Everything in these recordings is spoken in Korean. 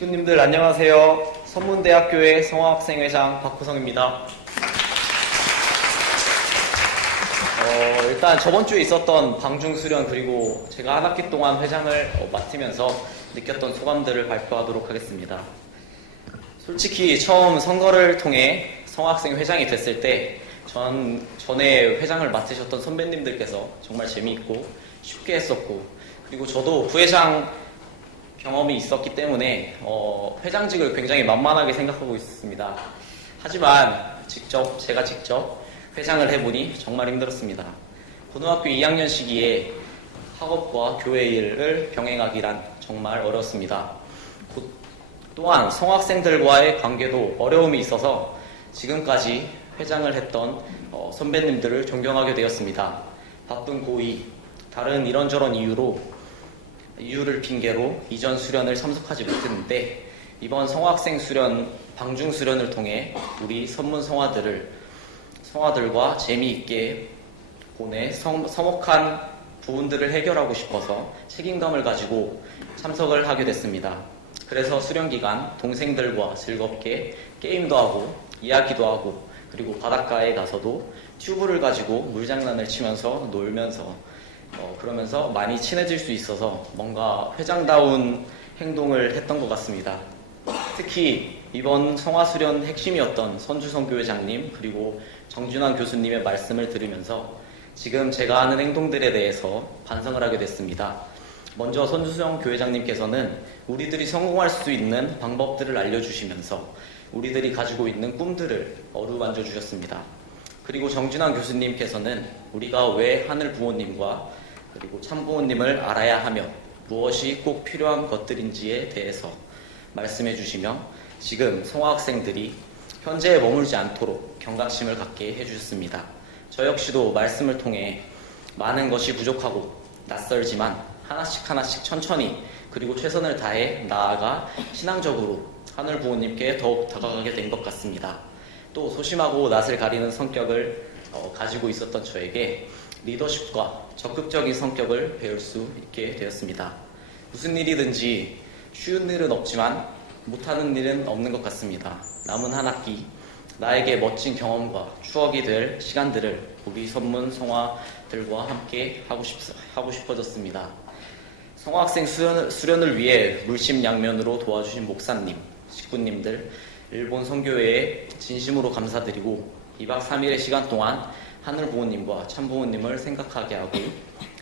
식구님들 안녕하세요. 선문대학교의 성화학생회장 박호성입니다. 일단 저번 주에 있었던 방중수련 그리고 제가 한 학기 동안 회장을 맡으면서 느꼈던 소감들을 발표하도록 하겠습니다. 솔직히 처음 선거를 통해 성화학생 회장이 됐을 때 전에 회장을 맡으셨던 선배님들께서 정말 재미있고 쉽게 했었고, 그리고 저도 부회장 경험이 있었기 때문에 회장직을 굉장히 만만하게 생각하고 있습니다. 하지만 제가 직접 회장을 해보니 정말 힘들었습니다. 고등학교 2학년 시기에 학업과 교회 일을 병행하기란 정말 어렵습니다. 또한 성학생들과의 관계도 어려움이 있어서 지금까지 회장을 했던 선배님들을 존경하게 되었습니다. 바쁜 고의, 다른 이런저런 이유를 핑계로 이전 수련을 참석하지 못했는데, 이번 성학생 수련, 방중 수련을 통해 우리 선문 성화들과 재미있게 보내 서먹한 부분들을 해결하고 싶어서 책임감을 가지고 참석을 하게 됐습니다. 그래서 수련 기간 동생들과 즐겁게 게임도 하고 이야기도 하고, 그리고 바닷가에 가서도 튜브를 가지고 물장난을 치면서 놀면서 그러면서 많이 친해질 수 있어서 뭔가 회장다운 행동을 했던 것 같습니다. 특히 이번 성화수련 핵심이었던 선주성 교회장님 그리고 정준환 교수님의 말씀을 들으면서 지금 제가 하는 행동들에 대해서 반성을 하게 됐습니다. 먼저 선주성 교회장님께서는 우리들이 성공할 수 있는 방법들을 알려주시면서 우리들이 가지고 있는 꿈들을 어루만져 주셨습니다. 그리고 정준환 교수님께서는 우리가 왜 하늘 부모님과 그리고 참부모님을 알아야 하며 무엇이 꼭 필요한 것들인지에 대해서 말씀해 주시며 지금 성화학생들이 현재에 머물지 않도록 경각심을 갖게 해주셨습니다. 저 역시도 말씀을 통해 많은 것이 부족하고 낯설지만 하나씩 천천히 그리고 최선을 다해 나아가 신앙적으로 하늘 부모님께 더욱 다가가게 된 것 같습니다. 또 소심하고 낯을 가리는 성격을 가지고 있었던 저에게 리더십과 적극적인 성격을 배울 수 있게 되었습니다. 무슨 일이든지 쉬운 일은 없지만 못하는 일은 없는 것 같습니다. 남은 한 학기 나에게 멋진 경험과 추억이 될 시간들을 우리 선문 성화들과 함께 하고 싶어졌습니다. 성화학생 수련을 위해 물심양면으로 도와주신 목사님, 식구님들, 일본 선교회에 진심으로 감사드리고 2박 3일의 시간 동안 하늘 부모님과 참 부모님을 생각하게 하고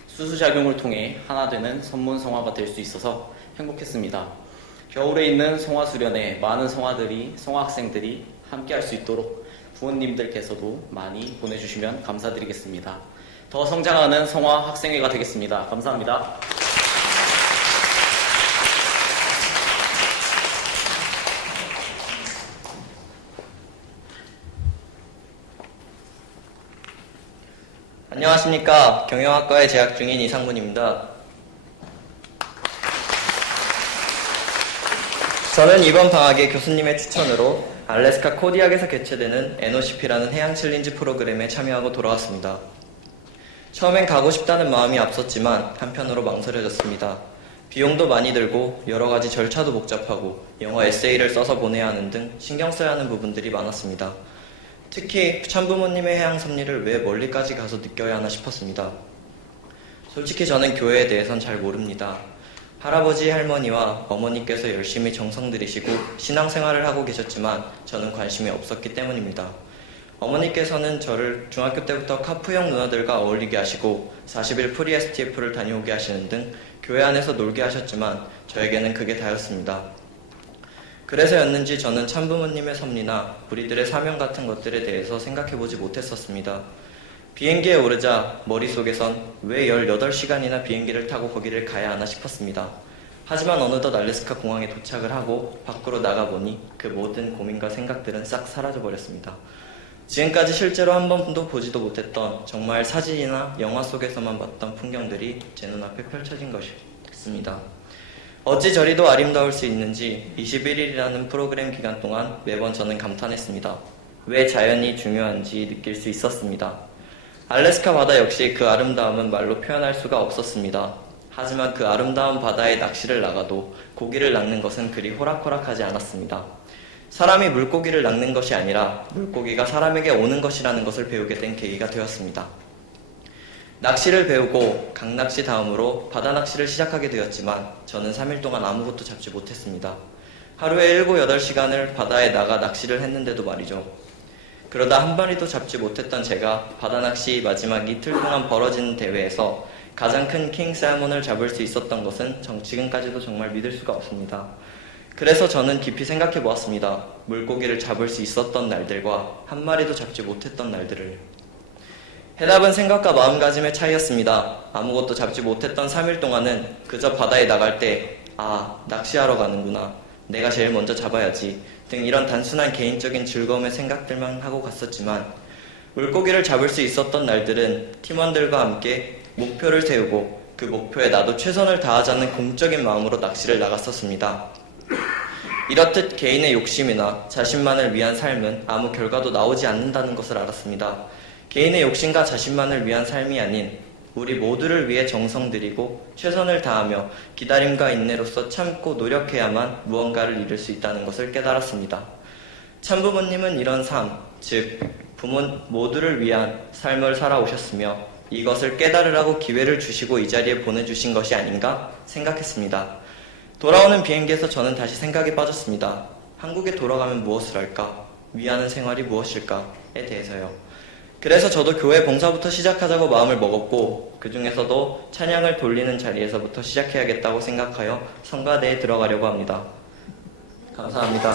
수수작용을 통해 하나 되는 선문 성화가 될 수 있어서 행복했습니다. 겨울에 있는 성화 수련에 많은 성화학생들이 함께 할 수 있도록 부모님들께서도 많이 보내주시면 감사드리겠습니다. 더 성장하는 성화학생회가 되겠습니다. 감사합니다. 안녕하십니까. 경영학과에 재학 중인 이상문입니다. 저는 이번 방학에 교수님의 추천으로 알래스카 코디악에서 개최되는 NOCP라는 해양 챌린지 프로그램에 참여하고 돌아왔습니다. 처음엔 가고 싶다는 마음이 앞섰지만 한편으로 망설여졌습니다. 비용도 많이 들고 여러 가지 절차도 복잡하고 영어 에세이를 써서 보내야 하는 등 신경 써야 하는 부분들이 많았습니다. 특히 참부모님의 해양 섭리를 왜 멀리까지 가서 느껴야 하나 싶었습니다. 솔직히 저는 교회에 대해선 잘 모릅니다. 할아버지, 할머니와 어머니께서 열심히 정성 들이시고 신앙생활을 하고 계셨지만 저는 관심이 없었기 때문입니다. 어머니께서는 저를 중학교 때부터 카프형 누나들과 어울리게 하시고 40일 프리 STF를 다녀오게 하시는 등 교회 안에서 놀게 하셨지만 저에게는 그게 다였습니다. 그래서였는지 저는 참부모님의 섭리나 우리들의 사명 같은 것들에 대해서 생각해보지 못했었습니다. 비행기에 오르자 머릿속에선 왜 18시간이나 비행기를 타고 거기를 가야 하나 싶었습니다. 하지만 어느덧 알래스카 공항에 도착을 하고 밖으로 나가보니 그 모든 고민과 생각들은 싹 사라져버렸습니다. 지금까지 실제로 한 번도 보지도 못했던 정말 사진이나 영화 속에서만 봤던 풍경들이 제 눈앞에 펼쳐진 것이었습니다. 어찌 저리도 아름다울 수 있는지 21일이라는 프로그램 기간 동안 매번 저는 감탄했습니다. 왜 자연이 중요한지 느낄 수 있었습니다. 알래스카 바다 역시 그 아름다움은 말로 표현할 수가 없었습니다. 하지만 그 아름다운 바다에 낚시를 나가도 고기를 낚는 것은 그리 호락호락하지 않았습니다. 사람이 물고기를 낚는 것이 아니라 물고기가 사람에게 오는 것이라는 것을 배우게 된 계기가 되었습니다. 낚시를 배우고 강낚시 다음으로 바다 낚시를 시작하게 되었지만 저는 3일 동안 아무것도 잡지 못했습니다. 하루에 7, 8시간을 바다에 나가 낚시를 했는데도 말이죠. 그러다 한 마리도 잡지 못했던 제가 바다 낚시 마지막 이틀 동안 벌어지는 대회에서 가장 큰 킹 살몬을 잡을 수 있었던 것은 지금까지도 정말 믿을 수가 없습니다. 그래서 저는 깊이 생각해 보았습니다. 물고기를 잡을 수 있었던 날들과 한 마리도 잡지 못했던 날들을. 해답은 생각과 마음가짐의 차이였습니다. 아무것도 잡지 못했던 3일 동안은 그저 바다에 나갈 때 낚시하러 가는구나, 내가 제일 먼저 잡아야지 등 이런 단순한 개인적인 즐거움의 생각들만 하고 갔었지만, 물고기를 잡을 수 있었던 날들은 팀원들과 함께 목표를 세우고 그 목표에 나도 최선을 다하자는 공적인 마음으로 낚시를 나갔었습니다. 이렇듯 개인의 욕심이나 자신만을 위한 삶은 아무 결과도 나오지 않는다는 것을 알았습니다. 개인의 욕심과 자신만을 위한 삶이 아닌 우리 모두를 위해 정성 들이고 최선을 다하며 기다림과 인내로서 참고 노력해야만 무언가를 이룰 수 있다는 것을 깨달았습니다. 참부모님은 이런 삶, 즉 부모 모두를 위한 삶을 살아오셨으며 이것을 깨달으라고 기회를 주시고 이 자리에 보내주신 것이 아닌가 생각했습니다. 돌아오는 비행기에서 저는 다시 생각에 빠졌습니다. 한국에 돌아가면 무엇을 할까? 위하는 생활이 무엇일까?에 대해서요. 그래서 저도 교회 봉사부터 시작하자고 마음을 먹었고, 그 중에서도 찬양을 돌리는 자리에서부터 시작해야겠다고 생각하여 성가대에 들어가려고 합니다. 감사합니다.